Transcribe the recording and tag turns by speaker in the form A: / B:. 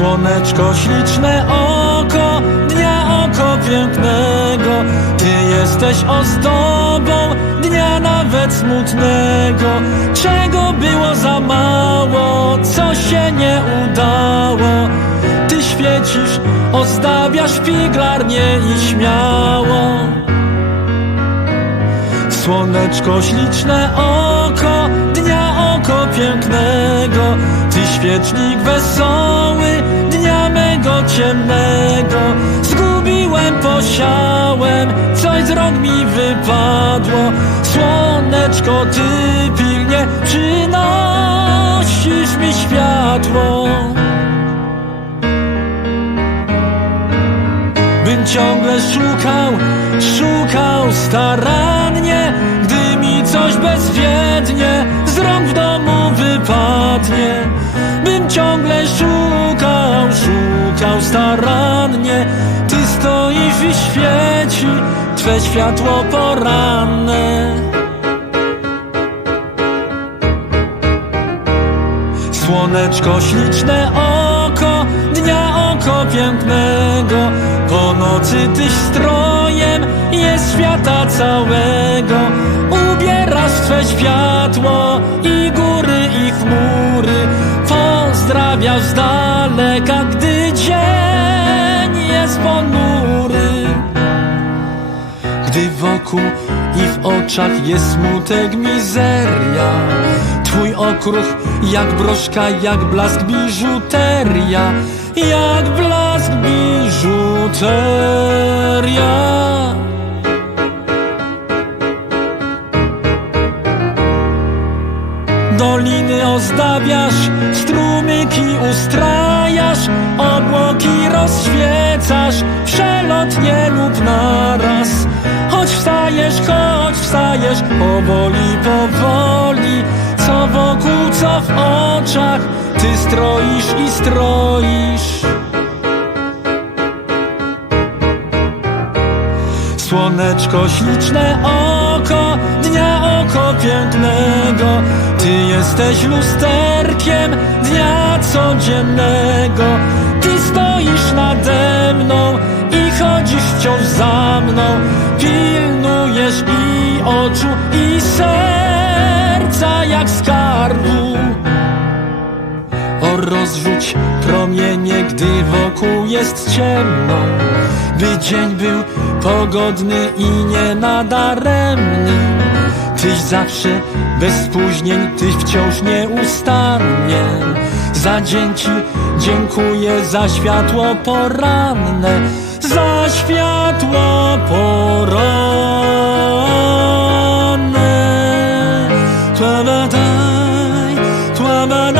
A: Słoneczko śliczne oko, dnia oko pięknego. Ty jesteś ozdobą dnia nawet smutnego. Czego było za mało, co się nie udało? Ty świecisz, ozdabiasz figlarnie i śmiało. Słoneczko śliczne oko, świecznik wesoły, dnia mego ciemnego. Zgubiłem, posiałem, coś z rąk mi wypadło. Słoneczko, ty pilnie przynosisz mi światło. Bym ciągle szukał, szukał starannie Gdy mi coś bezwiednie z rąk w domu wypadnie ciągle szukał, szukał starannie. Ty stoisz i świeci Twe światło poranne. Słoneczko śliczne oko, dnia oko pięknego. Po nocy tyś strojem jest świata całego. Ubierasz Twe światło i góry i chmury Pozdrawiasz z daleka, gdy dzień jest ponury. Gdy wokół i w oczach jest smutek, mizeria. Twój okruch jak broszka, jak blask biżuteria. Jak blask biżuteria. Doliny ozdabiasz, strumyki ustrajasz, obłoki rozświecasz, przelotnie lub naraz. Choć wstajesz, choć wstajesz, powoli, powoli, co wokół, co w oczach, ty stroisz i stroisz. Słoneczko śliczne oko, dnia oko pięknego Ty jesteś lusterkiem dnia codziennego. Ty stoisz nade mną i chodzisz wciąż za mną. Pilnujesz i oczu i serca jak skarbu o rozrzuć promienie, gdy wokół jest ciemno. By dzień był pogodny i nie nadaremny. Tyś zawsze bez spóźnień, tyś wciąż nieustannie za dzięki, dziękuję za światło poranne, za światło poranne. Tłabadaj, tłabadaj.